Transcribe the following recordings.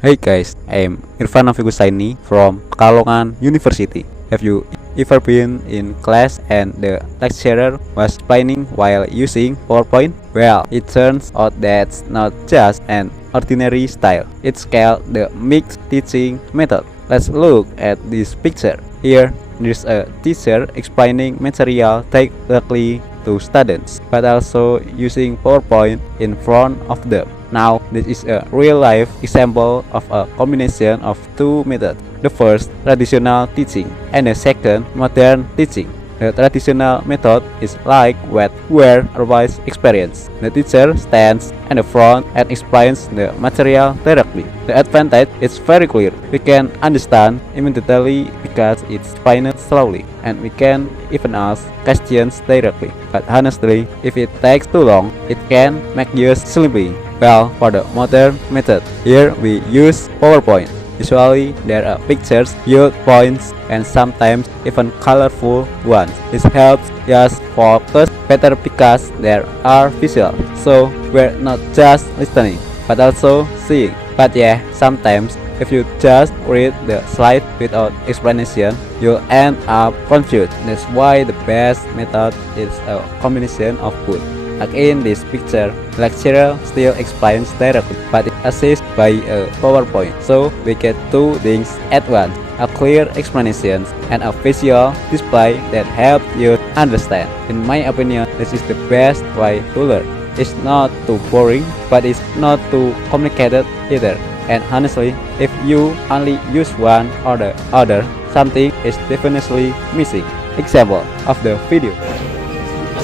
Hey guys, I'm Irfan Nafigusaini from Pekalongan University. Have you ever been in class and the lecturer was explaining while using PowerPoint? Well, it turns out that's not just an ordinary style. It's called the mixed teaching method. Let's look at this picture. Here, there's a teacher explaining material directly to students, but also using PowerPoint in front of them. Now, this is a real-life example of a combination of two methods. The first, traditional teaching, and the second, modern teaching. The traditional method is like where otherwise experience. The teacher stands in the front and explains the material directly. The advantage is very clear. We can understand immediately because it's explained slowly, and we can even ask questions directly. But honestly, if it takes too long, it can make use sleepy. Well, for the modern method, here we use PowerPoint. Usually, there are pictures, bullet points, and sometimes even colorful ones. This helps us focus better because there are visuals. So, we're not just listening, but also seeing. But yeah, sometimes if you just read the slide without explanation, you'll end up confused. That's why the best method is a combination of both. Like in this picture, the lecturer still explains directly, but it assisted by a PowerPoint, so we get two things at once: a clear explanation and a visual display that helps you understand. In my opinion, this is the best way to learn. It's not too boring, but it's not too complicated either. And honestly, if you only use one or the other, something is definitely missing. Example of the video.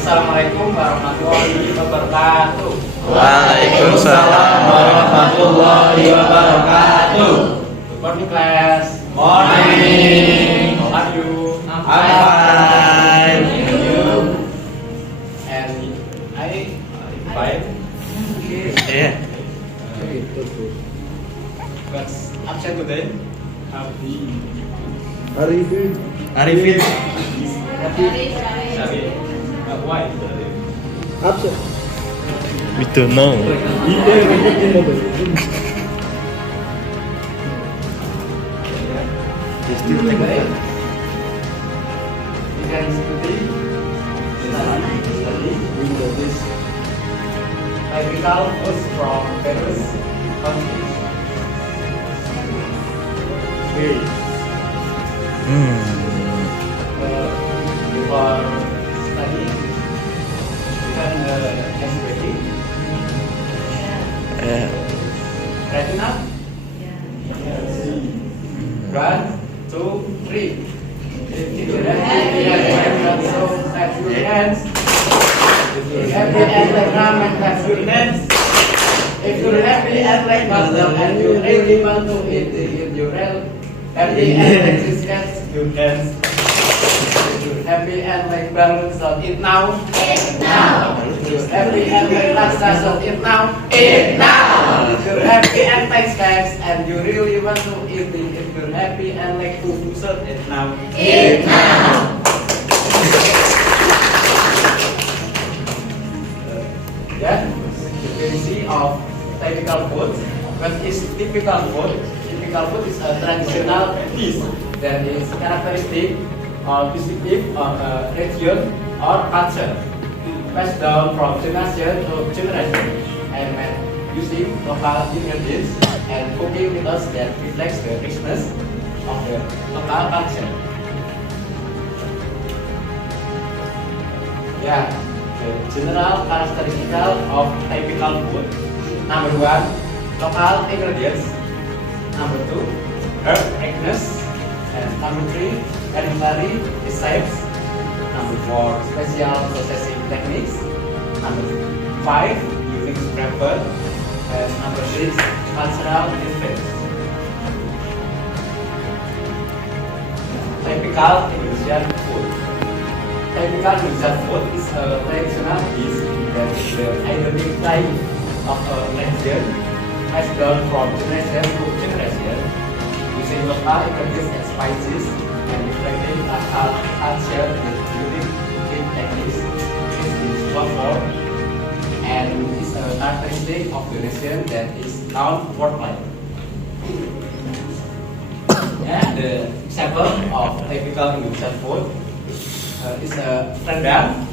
Assalamualaikum warahmatullahi wabarakatuh. Waalaikumsalam warahmatullahi wabarakatuh. Good morning, class. Morning. How are you? I'm fine. And you? And I fine. Yeah. What's absent today? Arifin. Sabi. Why? Absent. We don't know. Today? You can study. This typical foods from various countries. Okay. Before studying, you can explain. Ready now? One, two, three. If you're happy and so clap your hands. If you're happy and like drum and clap your hands. If you're happy and like puzzle and you really want to eat your happy and like this your hands. If you're happy and like balloon, so eat now. Eat now. If you're happy and like laksa, so eat now. Eat now. If you're happy and like snacks and you really want to eat it, if you're happy and like food, so eat now. Eat now. Yeah, definition of typical food. What is typical food? Typical food is a traditional dish that is characteristic or distinctive of a region or culture, passed down from generation to generation, and made using local ingredients and cooking methods that reflects the richness of the local culture. Yeah, the general characteristic of typical food. Number one, local ingredients. Number two, herb richness. And number three, hereditary recipes. Number four, special processing techniques. Number five, unique flavor. And number six, cultural influence. Typical Indonesian food. Typical Indonesian food is a traditional dish that is the identity of a region, passed down from generation to generation, using local ingredients and spices and reflecting local culture with unique cooking techniques. This is short form and is a characteristic of the region that is known worldwide. the example of typical Indonesian food is a rendang.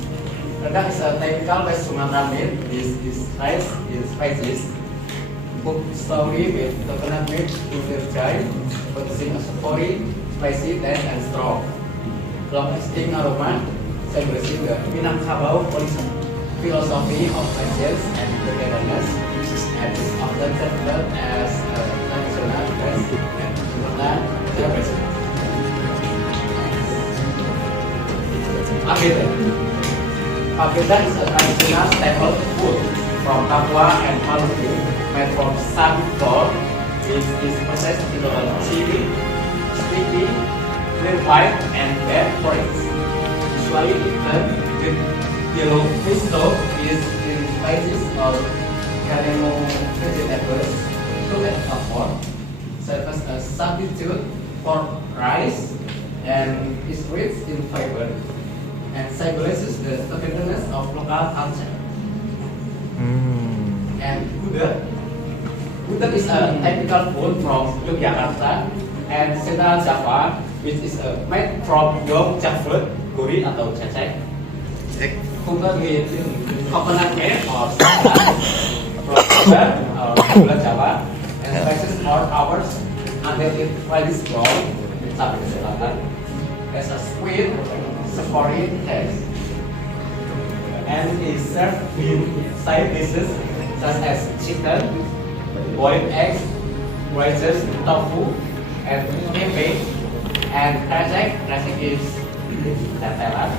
Rendang is a typical West Sumatra meal. This is rice in spices, cooked slowly with coconut milk to dry, producing a savory, spicy, taste and strong. Long-lasting aroma, symbolizing the Minangkabau philosophy of patience and togetherness, and is often served as a traditional dish and important celebration. Papeda. Papeda is a traditional staple food from Papua and Maluku, made from sun flour, which is processed into a chewy, sticky, clear white, and red porridge. Usually eaten with yellow fish stock is in spices or Kalemo vegetables, cooked at a pot, serves as a substitute for rice, and is rich in fiber, and symbolizes the togetherness of local culture. And gudeg. Gudeg is a typical food from Yogyakarta and Central Java, which is made from young jackfruit, guri atau cecek, cooked with coconut milk or santan, from sugar or gula Jawa, and spices for hours until it releases brown sampai keselatan. Has a sweet, savory taste, and is served with side dishes such as chicken, boiled eggs, rices, tofu, and tempeh, and krecek. Krecek is tetelan,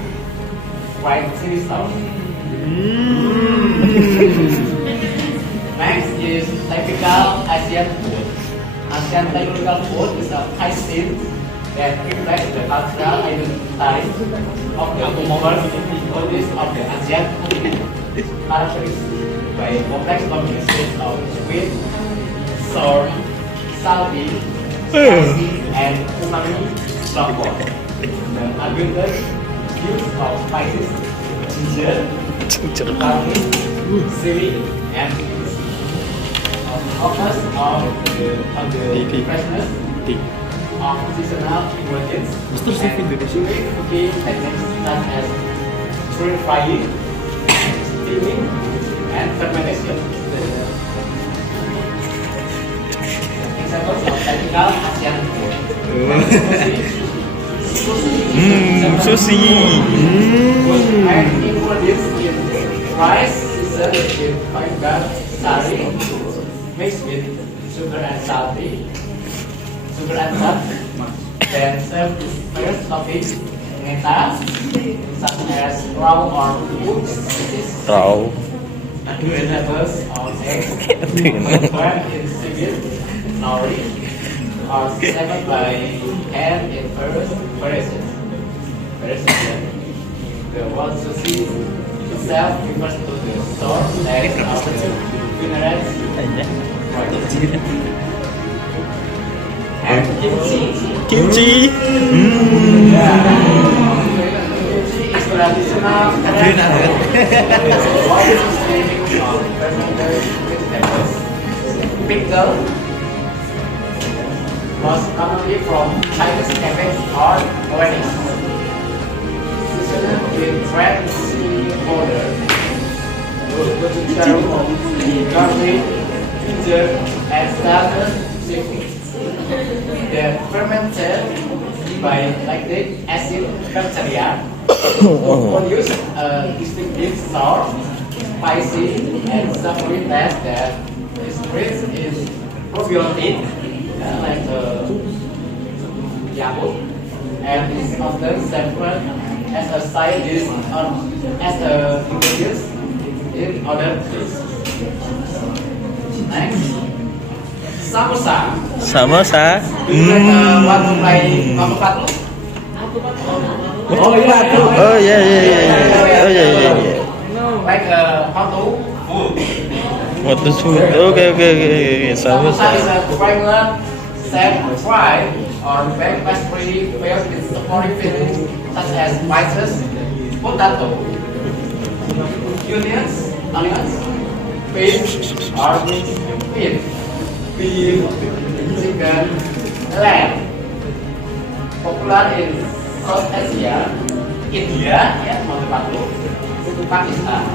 white chili sauce. Next is typical Asian food. Asian typical food is a cuisine that reflects the cultural identity of the bodies of the Asian continent, characterized by a complex combination of sweet, sour, salty, spicy, and umami flavor. The abundant use of spices, ginger, garlic, chili, and focus on the freshness of seasonal ingredients and cooking techniques such as purifying, steaming, and fermentation. Examples of typical Asian food. Sushi. And ingredients in rice seasoned with vinegar, sari, mixed with sugar and salt, then served with various toppings, neta, such as raw or cooked fishes, Raw. vegetables or eggs, boiled in seaweed, nori, or served by hand in various variations. The word sushi itself refers to the source and of the minerals. And kimchi. Yeah. Kimchi is traditional pickle was commonly from Chinese cabbage or weddings. Seasoned with red chili powder, garlic, ginger, and other seafood. They fermented by lactic acid bacteria to produce a distinctive sour, spicy, and savory taste that is rich in probiotic, like Yakult, and is often served as a side dish or as a ingredient in other dishes. Next, samosa. Samosa. Want to play Kamukat? Oh yeah. Like how to food. What the food? Okay. Samosa Samosa. is a regular set fried or baked pastry filled with savory fillings such as spices, potato, onions, fish, or meat, beef, chicken, lamb, popular in South Asia, India, ya, nomor 40, itu Pakistan,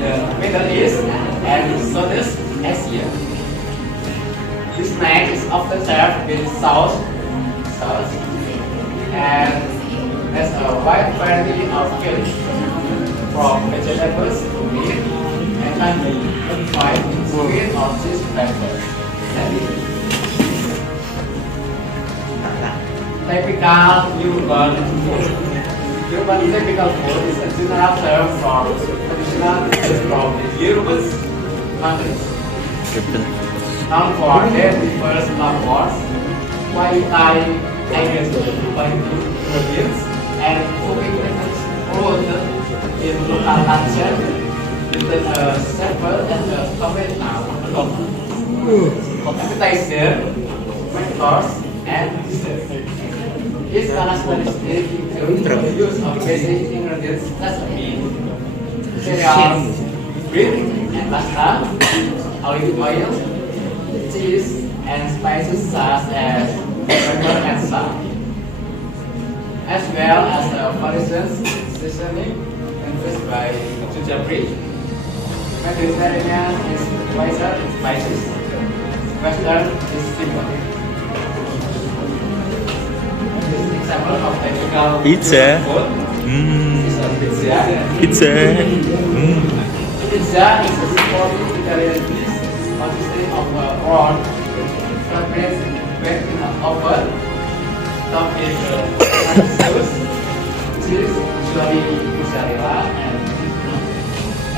the Middle East, and Southeast Asia. This snack is often served with sauce, and has a wide variety of fillings, from vegetables to meat, and can be modified in sweet or cheese flavor. Typical urban food. Urban typical food is a general term for traditional dishes from the urban countries. Known for their diverse flavors, quality ingredients, and cooking techniques rooted in local culture, with a simple and conventional appetizer, main course, and dessert. Its characteristic include the use of basic ingredients such as meat, cereals, bread, and pasta, olive oil, cheese, and spices such as pepper and salt, as well as variations in seasoning influenced by ginger bread. Mediterranean is wiser in spices, Western is simple. Example of typical Pizza. food is a pizza. Pizza. Pizza is a simple Italian dish consisting of corn, flatbread baked in an oven, topped with sauce, cheese, usually mozzarella,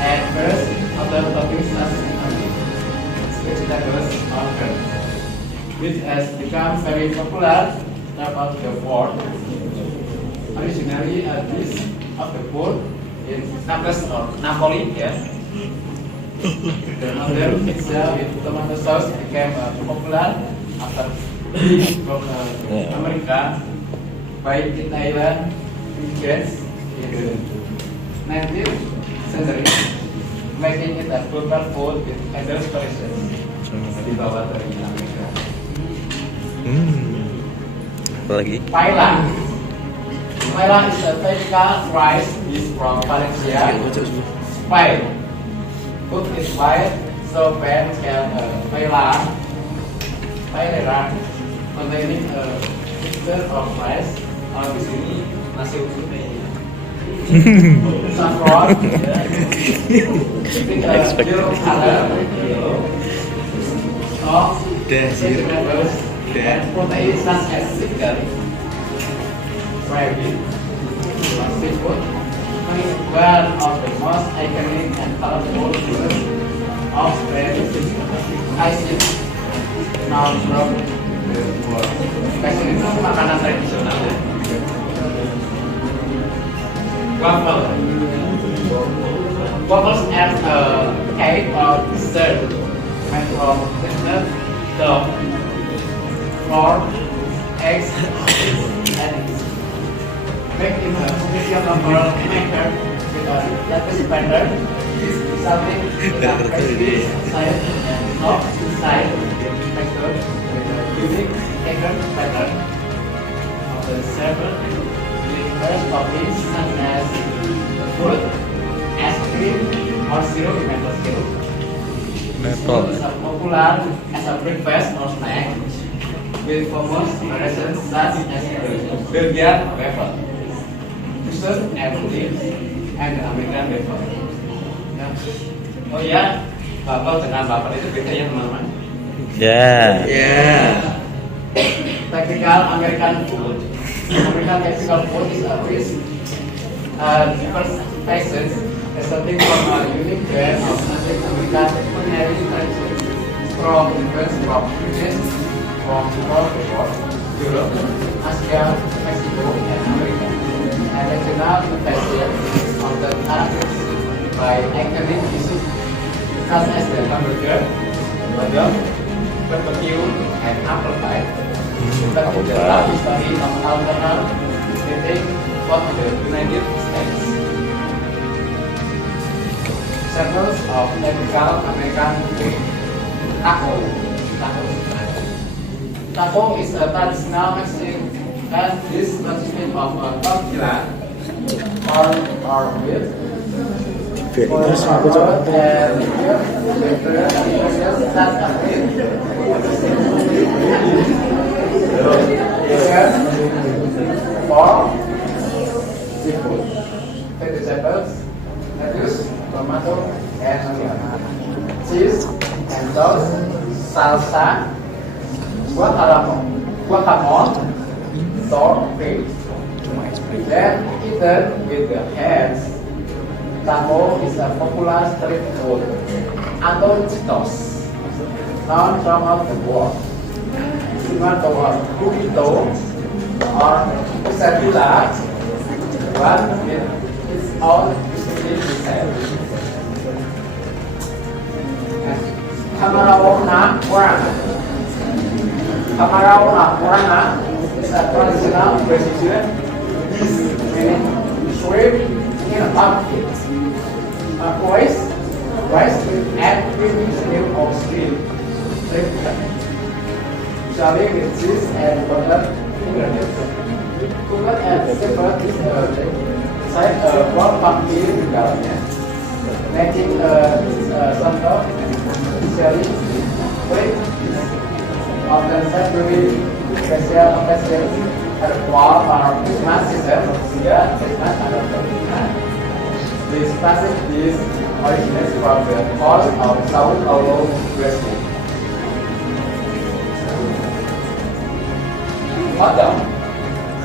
and first other toppings such as vegetables or fruit, which has become very popular throughout the world. Originally a dish of the food in Naples or Napoli, yes. The modern pizza with tomato sauce became popular after from America by Italian immigrants in the 19th century, making it a global food with other spices dibawa dari Amerika. Apa lagi? Paella. Paella is a typical rice dish from Valencia, Spain. Cooked in white sauce pan called paella, containing a mixture of rice, kalau di sini nasi uduk saffron, yellow color, sauce, vegetables, and protein such as chicken, fried beef, seafood. One of the most iconic and colorful dishes of Spain, icing, known from the world. Icing itu makanan tradisional ya. Waffle. Waffles are a cake or dessert made from coconut, dough, flour, eggs, and baked in a medium number maker with a lattice pattern, resulting in a crispy side and soft inside texture with a unique checkered pattern of the server with fresh toppings such as fruit, ice cream, or syrup maple syrup. This food is popular as a breakfast or snack with famous variations such as the Belgian waffle, and leaves, and American waffle. Ya. Oh ya, waffle dengan waffle itu beda ya teman-teman. Ya. Typical American food. American typical food is a rich, diverse spices, resulting from a unique blend of Native American culinary traditions, strong influence from cuisines from all the world, Europe, Asia, Mexico, and America. And regional influence of the Arabs by iconic dishes such as the hamburger, hotdog, barbecue, and apple pie. But in the long history of Alcohol, dating from the United States. Examples of typical American food. Taco. Taco is a traditional Mexican And this consisting of a tortilla or wheat. For flour and ingredients such as wheat. For seafood, vegetables, lettuce, tomato, and onion, cheese, and sauce, salsa, guacamole, sour cream. Then eaten with the hands. Taco is a popular street food. Antochitos, known throughout the world. Similar to a burrito or quesadilla, but with its own distinct design. Camaraona Guarana. Camaraona Guarana is a traditional Brazilian dish meaning shrimp in a bucket. Rice with egg creamy stew or shrimp. Usually with cheese and butter ingredients. Cooked and served is inside a warm pumpkin in dalamnya, making some sort usually quick, often served special occasions at fall or Christmas season sehingga Christmas ada pernikahan. This classic dish originates from the coast of Sao Paulo, Brazil. Hot dog.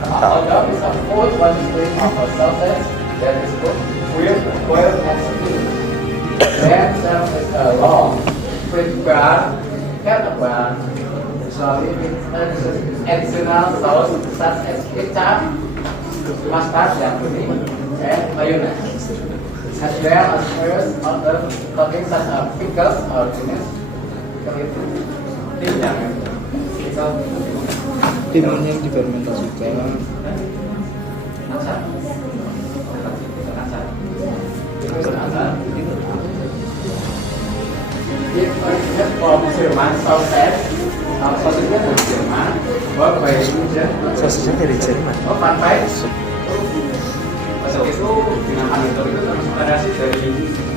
A hot dog is a food consisting of a sausage that is cooked, grilled, boiled, and steamed. Then served as a long, fried bun, kettle bun, usually with additional sauce such as ketchup, mustard yang kuning, and mayonnaise, as well as various other toppings such as pickles or onions. Timunnya yang difermentasikan. It originates from Jerman sausage. Sausage dari Jerman, buat bayi Sausnya dari Jerman. Pantai. Sausage itu digunakan itu termasuk variasi dari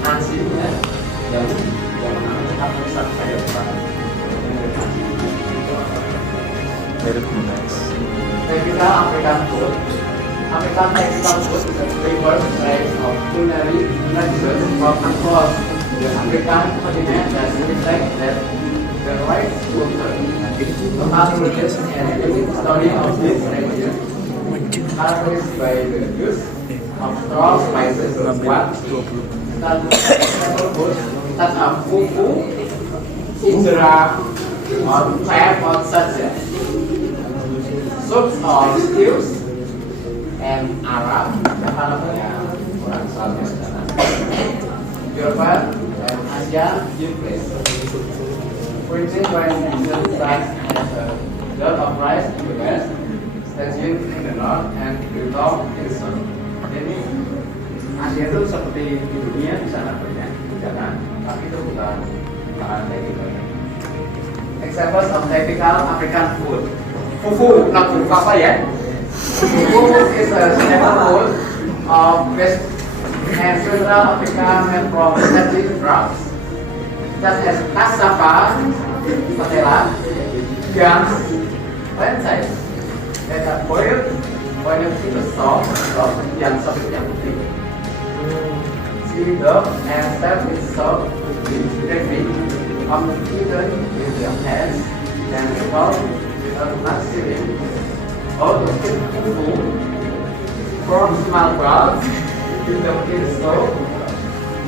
nasinya yang namanya pusat kayak Very nice. Typical African food. African typical food is a flavored mix of culinary traditions from across the African continent that reflect that the right culture. The culture and unique story of this region, characterized by the use of strong spices, what staple foods such as fufu, injera, or crab or saja. Soups or stews and Arab, orang Saudi European and Asian influence. Printing when used rice as a dirt of rice in the west, staging in the north, and biltong in the south. Jadi Asia itu seperti di dunia di sana banyak jalan, tapi itu bukan kayak gitu. Examples of typical African food. Fufu, lagu apa ya? Fufu is a staple food of West and Central Africa made from steady crops, such as cassava, patela, yams, plantains, that are boiled into sauce yang putih. Steamed up and served with salt, gravy, often eaten with your hands, and served not searing. All the fufu from small crowds in the stove,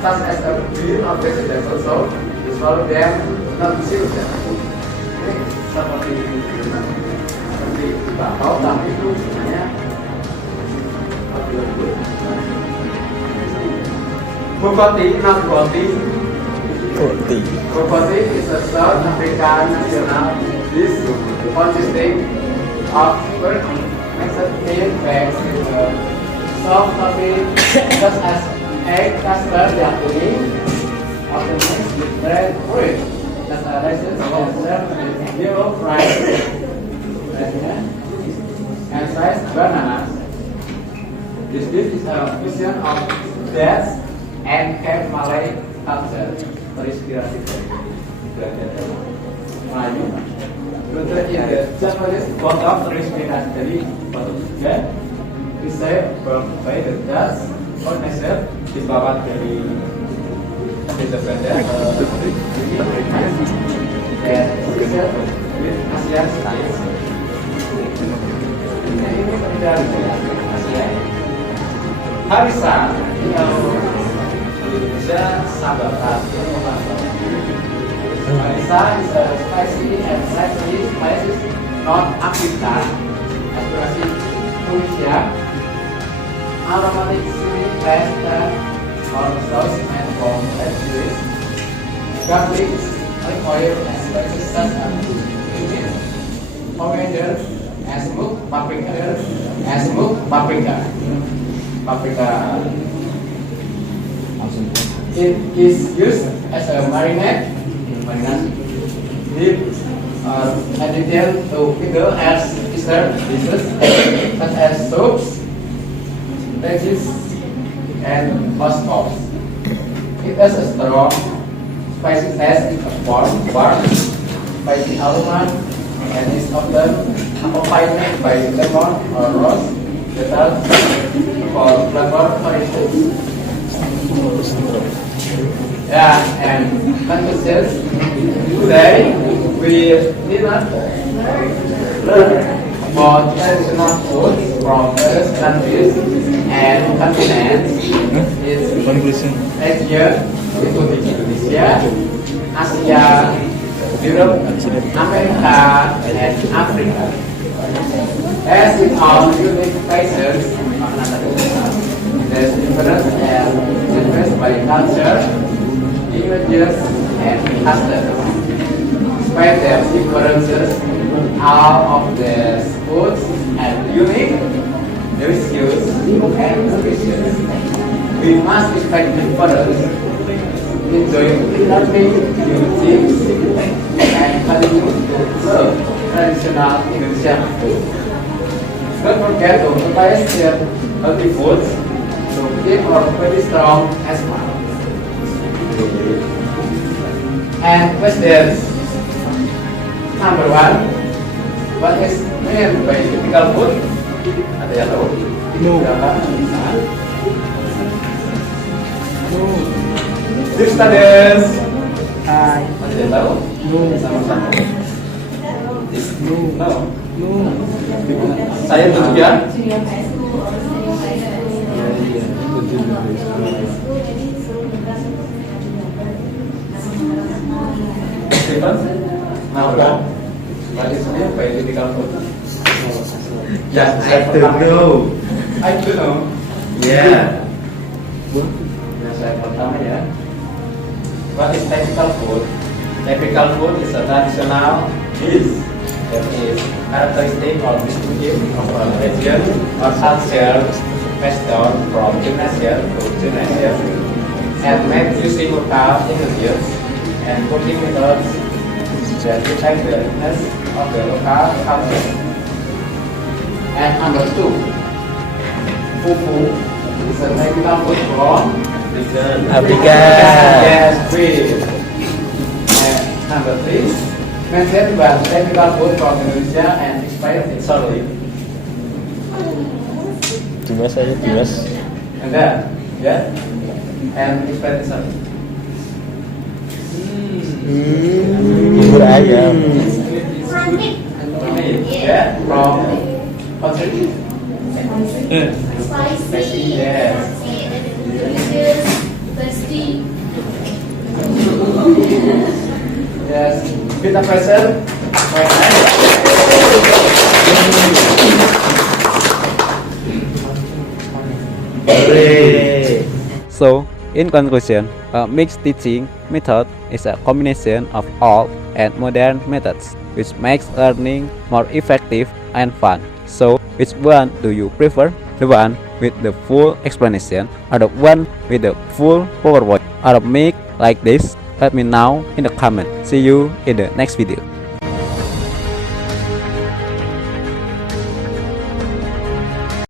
such as a bean of vegetable soup, to swallow them not sealed. Ini seperti bakau, tapi itu sebenarnya lebih lembut. Boboti, not roti. Boboti is a South African national dish consisting of mixed meat bags with a soft topping such as egg custard yang kuning, often mixed with bread fruit that are licensed and served with yellow fried and sliced bananas. This dish is a fusion of Dutch and Cape Malay culture. Terinspirasi dari budaya Melayu. Rute in the Japanese bottom terinspirasi dari Portugis. Resep by the Dutch organizer dibawa dari Belanda dan resep with Asian styles. Ini dari Asia. Harissa Indonesia sambal Harissa is a spicy and slightly spicy North African aspirasi Tunisia. Aromatic chili pasta or sauce and from red chilies, garlic, olive oil, and spices such as cumin, coriander, and smoked paprika, paprika. It is used as a marinade, dip, added to pickle as dessert dishes such as soups, veggies, and couscous. It has a strong spicy taste in a warm, spicy aroma, and is often accompanied by lemon or rose petals for flavor origins. Yeah, and conclusions. Today we did not learn about traditional foods from various countries and continents. Conclusion. Asia, including Indonesia, Asia, Europe, America, and Africa. As with all unique places, there's difference and difference by culture, languages, and customs. Despite their differences, all of the foods are unique, delicious, and nutritious. We must respect difference, enjoy learning new things, and continue to serve traditional Indonesian food. Don't forget to taste their healthy foods to keep our body strong as well. And questions. Number 1, what is meant by typical food? Ada yang tahu? No. Dear students, Hi. ada yang tahu? No. Sama-sama. No. No. Saya tunjuk ya. Stephen, number 1. What is meant by typical food? Ya, I don't know. I don't know. Yeah. Yang saya pertama ya. What is typical food? Typical food is a traditional dish that is characteristic or distinctive of a region or culture passed down from generation to generation and made using local ingredients and cooking methods that reflect the richness of the local culture. And number 2, fufu is a typical food from Afrika. Yes, please. And number 3, mentioned by typical food from Indonesia and inspired it solely. Dimas aja, Dimas. And then, yeah, and inspired it solely. Bubur ayam. Yeah, from country. Spicy, Spicy, yes. delicious, tasty. Yes, with a present. Very nice. Hooray. So, in conclusion, a mixed teaching method is a combination of old and modern methods, which makes learning more effective and fun. So, which one do you prefer? The one with the full explanation, or the one with the full PowerPoint, or a mix like this? Let me know in the comment. See you in the next video.